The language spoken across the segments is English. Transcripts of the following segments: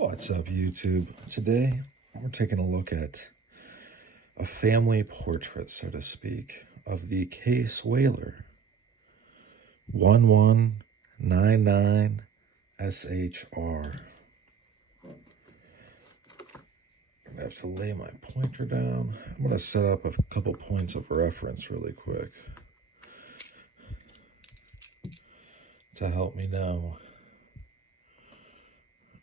What's up, YouTube? Today, we're taking a look at a family portrait, so to speak, of the Case Whaler 1199 SHR. I have to lay my pointer down. I'm going to set up a couple points of reference really quick to help me know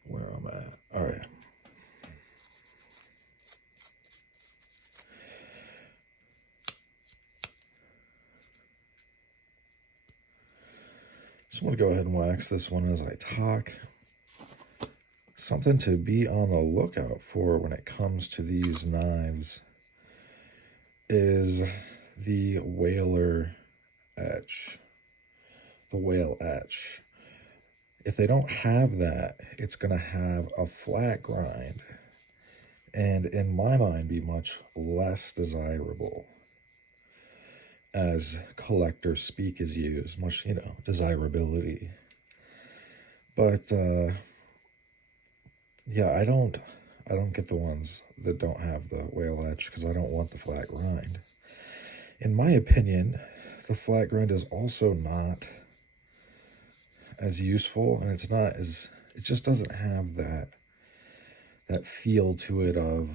where I'm at. All right. Just want to go ahead and wax this one as I talk. Something to be on the lookout for when it comes to these knives is the Whaler etch, the whale etch. If they don't have that, it's going to have a flat grind and, in my mind, be much less desirable. As collector speak is used, much, desirability. But yeah, I don't get the ones that don't have the whale etch because I don't want the flat grind. In my opinion, the flat grind is also not as useful, and it just doesn't have that feel to it of,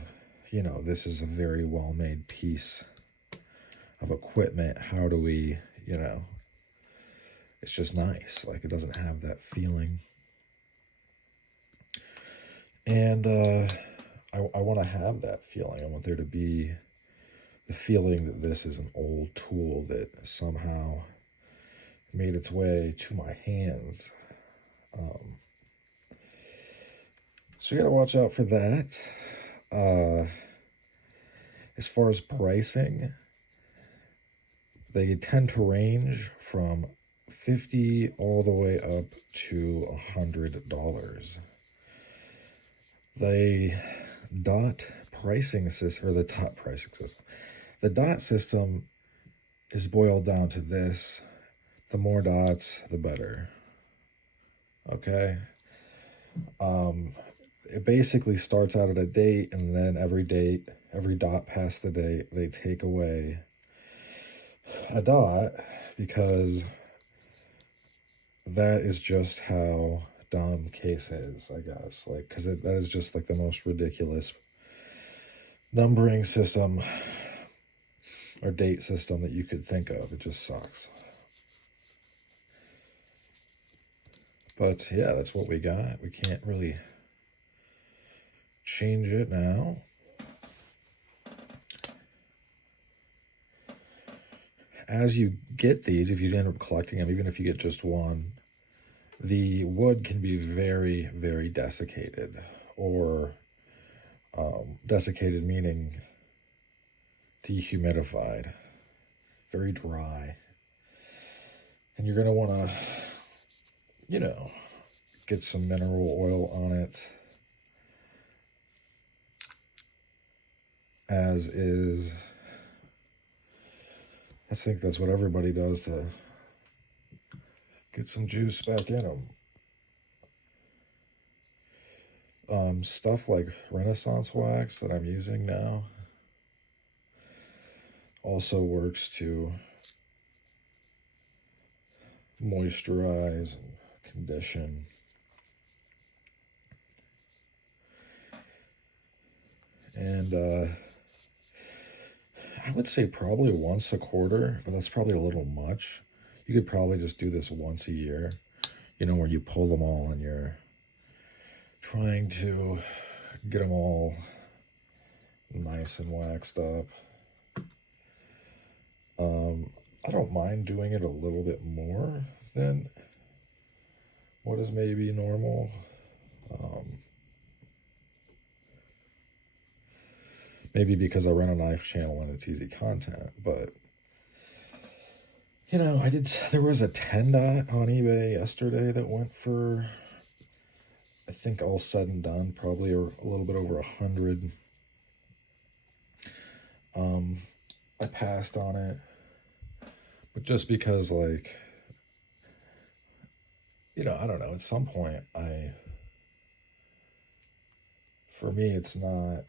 this is a very well-made piece of equipment. How do we, it's just nice. Like, it doesn't have that feeling. And I want to have that feeling. I want there to be the feeling that this is an old tool that somehow made its way to my hands. So you got to watch out for that. As far as pricing, they tend to range from $50 all the way up to $100. The dot pricing system, or the top pricing system, the dot system is boiled down to this: the more dots, the better. Okay. It basically starts out at a date, and then every dot past the date, they take away a dot, because that is just how dumb Case is, I guess. Like, because that is just like the most ridiculous numbering system or date system that you could think of. It just sucks. But yeah, that's what we got. We can't really change it now. As you get these, if you end up collecting them, even if you get just one, the wood can be very, very desiccated, or desiccated meaning dehumidified, very dry. And you're going to want to, get some mineral oil on it, as is. I think that's what everybody does to get some juice back in them. Stuff like Renaissance wax that I'm using now also works to moisturize and condition. And I would say probably once a quarter, but that's probably a little much. You could probably just do this once a year, where you pull them all and you're trying to get them all nice and waxed up. I don't mind doing it a little bit more than what is maybe normal. Maybe because I run a knife channel and it's easy content, but there was a 10 dot on eBay yesterday that went for, I think all said and done, probably a little bit over 100. I passed on it, but just because, like, I don't know, at some point I for me, it's not,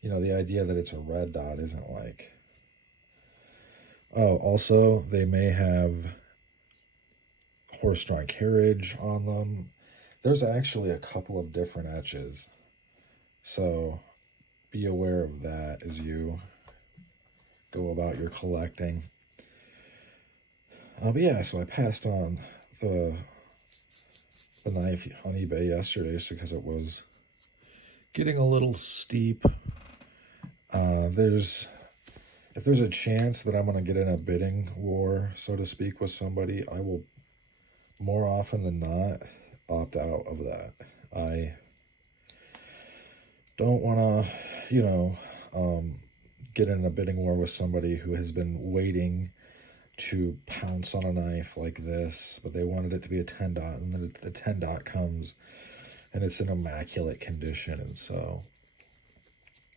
you know, the idea that it's a red dot isn't like, oh, also, they may have horse-drawn carriage on them. There's actually a couple of different etches, so be aware of that as you go about your collecting. But yeah, so I passed on the knife on eBay yesterday just because it was getting a little steep. If there's a chance that I'm going to get in a bidding war, so to speak, with somebody, I will more often than not opt out of that. I don't want to, you know, get in a bidding war with somebody who has been waiting to pounce on a knife like this, but they wanted it to be a 10 dot, and then the 10 dot comes and it's in immaculate condition, and so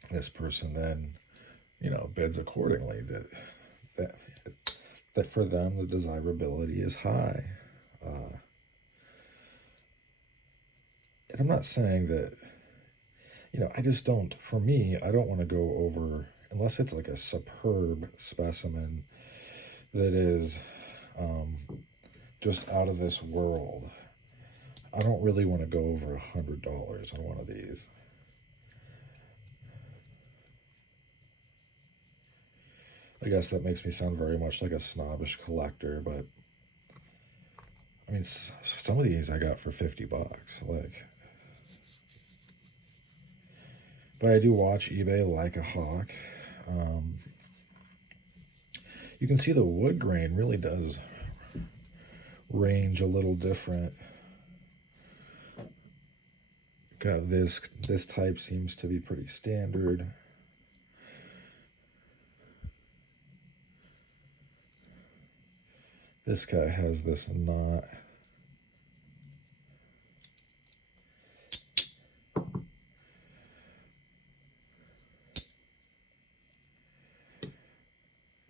this person then, you know, bids accordingly. That for them the desirability is high, and I'm not saying that, you know, I just don't. For me, I don't want to go over unless it's like a superb specimen that is just out of this world. I don't really want to go over $100 on one of these. I guess that makes me sound very much like a snobbish collector, but I mean, some of these I got for $50, like. But I do watch eBay like a hawk. You can see the wood grain really does range a little different. Got this type seems to be pretty standard. This guy has this knot.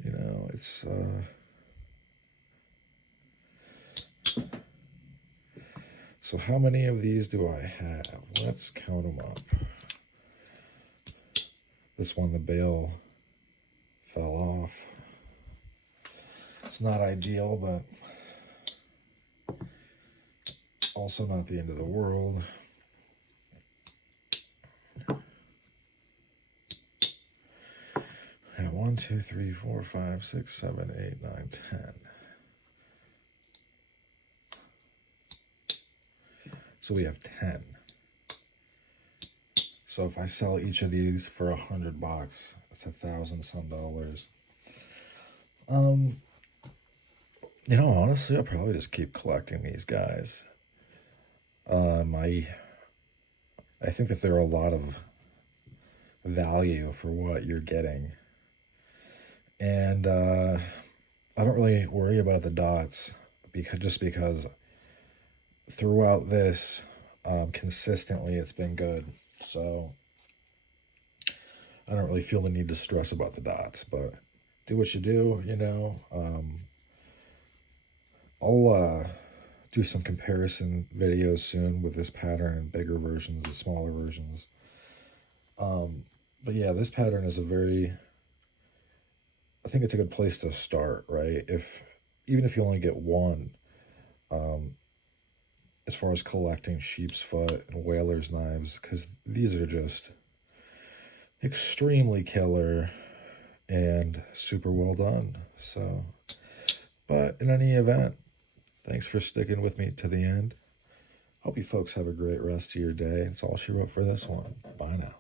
You know, it's so how many of these do I have? Let's count them up. This one, the bail fell off. It's not ideal, but also not the end of the world. Yeah, 1, 2, 3, 4, 5, 6, 7, 8, 9, 10. So we have 10. So if I sell each of these for $100, that's $1,000 some dollars. You know, honestly, I'll probably just keep collecting these guys. I think that there are a lot of value for what you're getting. And I don't really worry about the dots because throughout this, consistently, it's been good. So I don't really feel the need to stress about the dots, but do what you do, you know. I'll do some comparison videos soon with this pattern and bigger versions and smaller versions. But yeah, this pattern is I think it's a good place to start, right? Even if you only get one, as far as collecting sheep's foot and whaler's knives, because these are just extremely killer and super well done. So, but in any event, thanks for sticking with me to the end. Hope you folks have a great rest of your day. That's all she wrote for this one. Bye now.